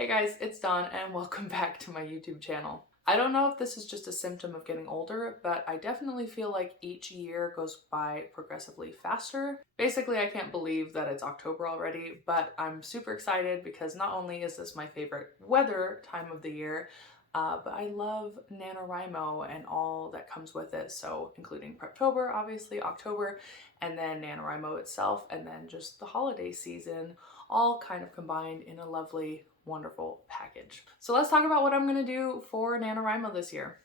Hey guys, it's Dawn and welcome back to my YouTube channel. I don't know if this is just a symptom of getting older, but I definitely feel like each year goes by progressively faster. Basically, I can't believe that it's October already, but I'm super excited because not only is this my favorite weather time of the year, but I love NaNoWriMo and all that comes with it. So including Preptober, obviously October, and then NaNoWriMo itself, and then just the holiday season, all kind of combined in a lovely, wonderful package. So let's talk about what I'm gonna do for NaNoWriMo this year.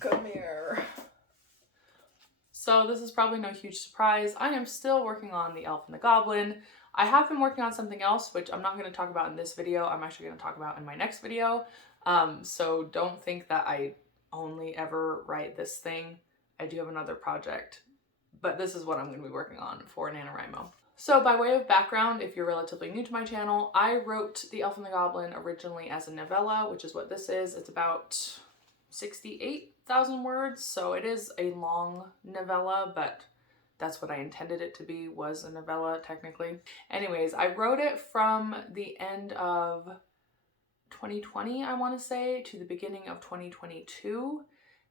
Come here. So this is probably no huge surprise. I am still working on The Elf and the Goblin. I have been working on something else, which I'm not gonna talk about in this video. I'm actually gonna talk about in my next video. So don't think that I only ever write this thing. I do have another project, but this is what I'm gonna be working on for NaNoWriMo. So by way of background, if you're relatively new to my channel, I wrote The Elf and the Goblin originally as a novella, which is what this is. It's about 68,000 words, so it is a long novella, but that's what I intended it to be, was a novella technically. Anyways, I wrote it from the end of 2020, I want to say, to the beginning of 2022.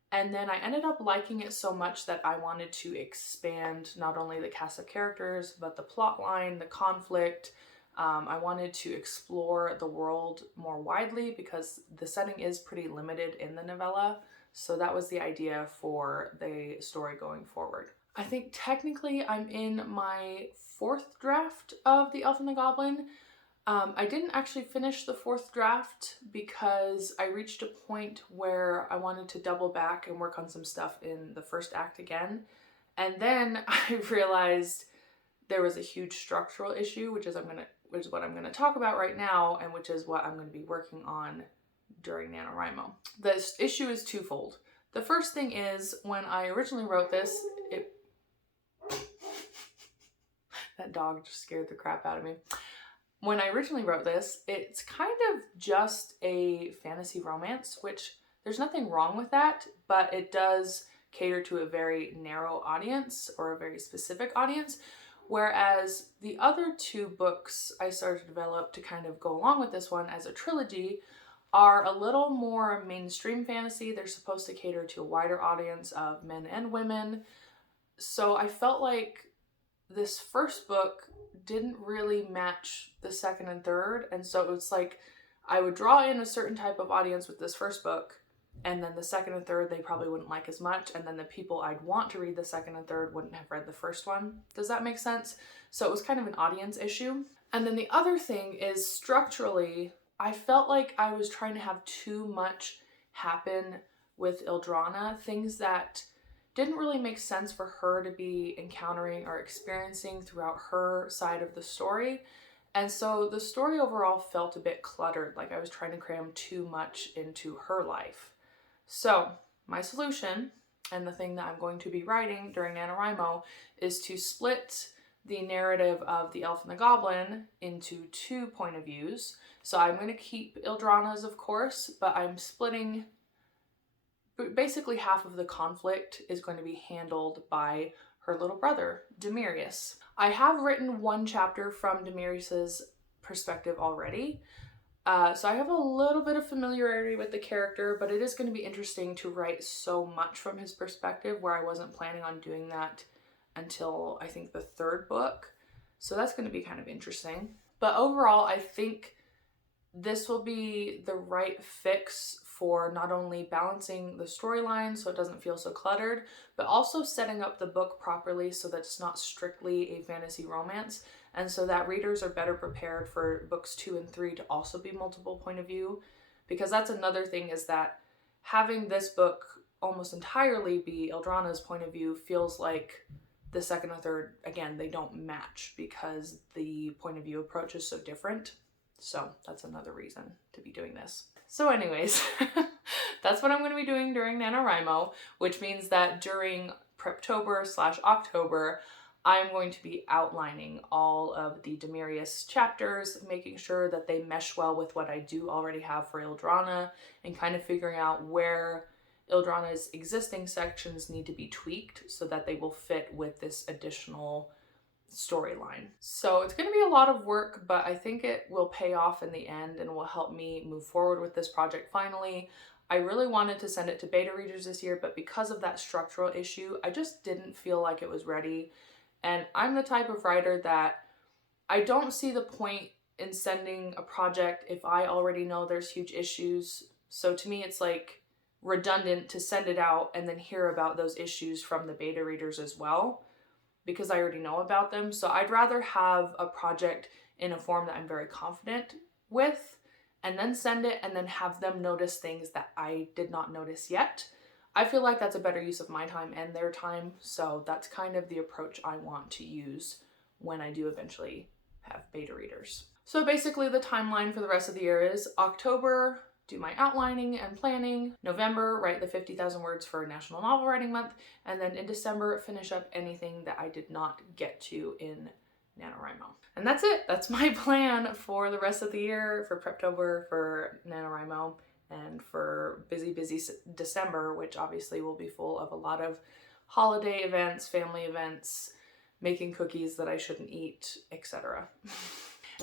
And then I ended up liking it so much that I wanted to expand not only the cast of characters, but the plot line, the conflict. I wanted to explore the world more widely because the setting is pretty limited in the novella. So that was the idea for the story going forward. I think technically I'm in my 4th draft of The Elf and the Goblin. I didn't actually finish the 4th draft because I reached a point where I wanted to double back and work on some stuff in the 1st act again. And then I realized there was a huge structural issue, which is what I'm gonna talk about right now, and which is what I'm gonna be working on during NaNoWriMo. The issue is twofold. The first thing is, when I originally wrote this, that dog just scared the crap out of me. When I originally wrote this, it's kind of just a fantasy romance, which there's nothing wrong with that, but it does cater to a very narrow audience or a very specific audience. Whereas the other 2 books I started to develop to kind of go along with this one as a trilogy are a little more mainstream fantasy. They're supposed to cater to a wider audience of men and women. So I felt like this first book didn't really match the 2nd and 3rd, and so it was like I would draw in a certain type of audience with this first book, and then the 2nd and 3rd they probably wouldn't like as much, and then the people I'd want to read the 2nd and 3rd wouldn't have read the first one. Does that make sense? So it was kind of an audience issue. And then the other thing is, structurally, I felt like I was trying to have too much happen with Ildrana, things that didn't really make sense for her to be encountering or experiencing throughout her side of the story. And so the story overall felt a bit cluttered, like I was trying to cram too much into her life. So my solution, and the thing that I'm going to be writing during NaNoWriMo, is to split the narrative of The Elf and the Goblin into 2 point of views. So I'm going to keep Ildrana's, of course, but I'm splitting. Basically, half of the conflict is going to be handled by her little brother, Demirius. I have written 1 chapter from Demirius's perspective already, so I have a little bit of familiarity with the character, but it is going to be interesting to write so much from his perspective, where I wasn't planning on doing that until I think the 3rd book. So that's going to be kind of interesting. But overall, I think this will be the right fix for not only balancing the storyline so it doesn't feel so cluttered, but also setting up the book properly so that it's not strictly a fantasy romance, and so that readers are better prepared for books 2 and 3 to also be multiple point of view. Because that's another thing, is that having this book almost entirely be Ildrana's point of view feels like the 2nd and 3rd, again, they don't match because the point of view approach is so different. So that's another reason to be doing this. So anyways, that's what I'm going to be doing during NaNoWriMo, which means that during Preptober/October, I'm going to be outlining all of the Demirius chapters, making sure that they mesh well with what I do already have for Ildrana, and kind of figuring out where Ildrana's existing sections need to be tweaked so that they will fit with this additional storyline. So it's going to be a lot of work, but I think it will pay off in the end and will help me move forward with this project finally. I really wanted to send it to beta readers this year, but because of that structural issue, I just didn't feel like it was ready. And I'm the type of writer that I don't see the point in sending a project if I already know there's huge issues. So to me, it's like redundant to send it out and then hear about those issues from the beta readers as well, because I already know about them. So I'd rather have a project in a form that I'm very confident with and then send it and then have them notice things that I did not notice yet. I feel like that's a better use of my time and their time. So that's kind of the approach I want to use when I do eventually have beta readers. So basically the timeline for the rest of the year is October, do my outlining and planning. November, write the 50,000 words for National Novel Writing Month. And then in December, finish up anything that I did not get to in NaNoWriMo. And that's it. That's my plan for the rest of the year, for Preptober, for NaNoWriMo, and for busy December, which obviously will be full of a lot of holiday events, family events, making cookies that I shouldn't eat, etc.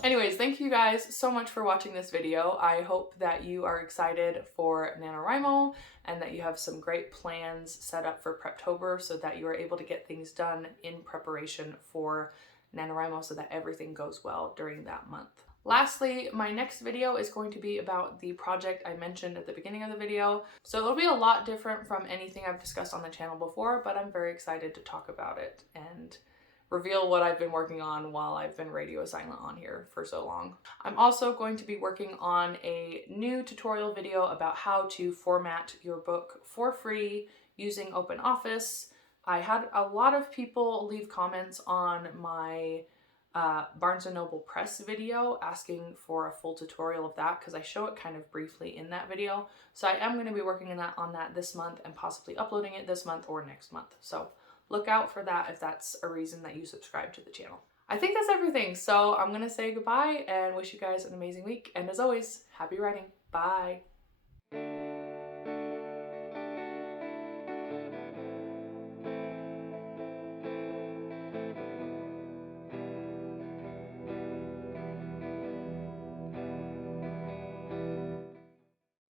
Anyways, thank you guys so much for watching this video. I hope that you are excited for NaNoWriMo and that you have some great plans set up for Preptober so that you are able to get things done in preparation for NaNoWriMo so that everything goes well during that month. Lastly, my next video is going to be about the project I mentioned at the beginning of the video. So it'll be a lot different from anything I've discussed on the channel before, but I'm very excited to talk about it and reveal what I've been working on while I've been radio silent on here for so long. I'm also going to be working on a new tutorial video about how to format your book for free using OpenOffice. I had a lot of people leave comments on my Barnes & Noble Press video asking for a full tutorial of that because I show it kind of briefly in that video. So I am going to be working on that this month and possibly uploading it this month or next month. So look out for that if that's a reason that you subscribe to the channel. I think that's everything. So I'm going to say goodbye and wish you guys an amazing week. And as always, happy writing. Bye.